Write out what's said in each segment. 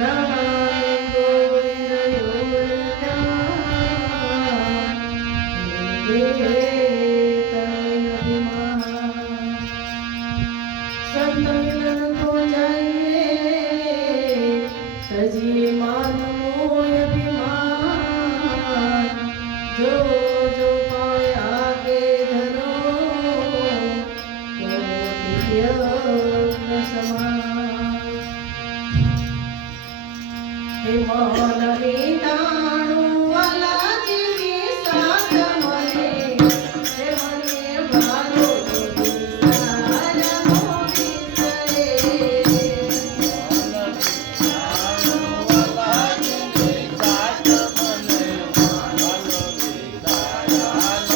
Yeah. Amen.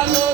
Carlos.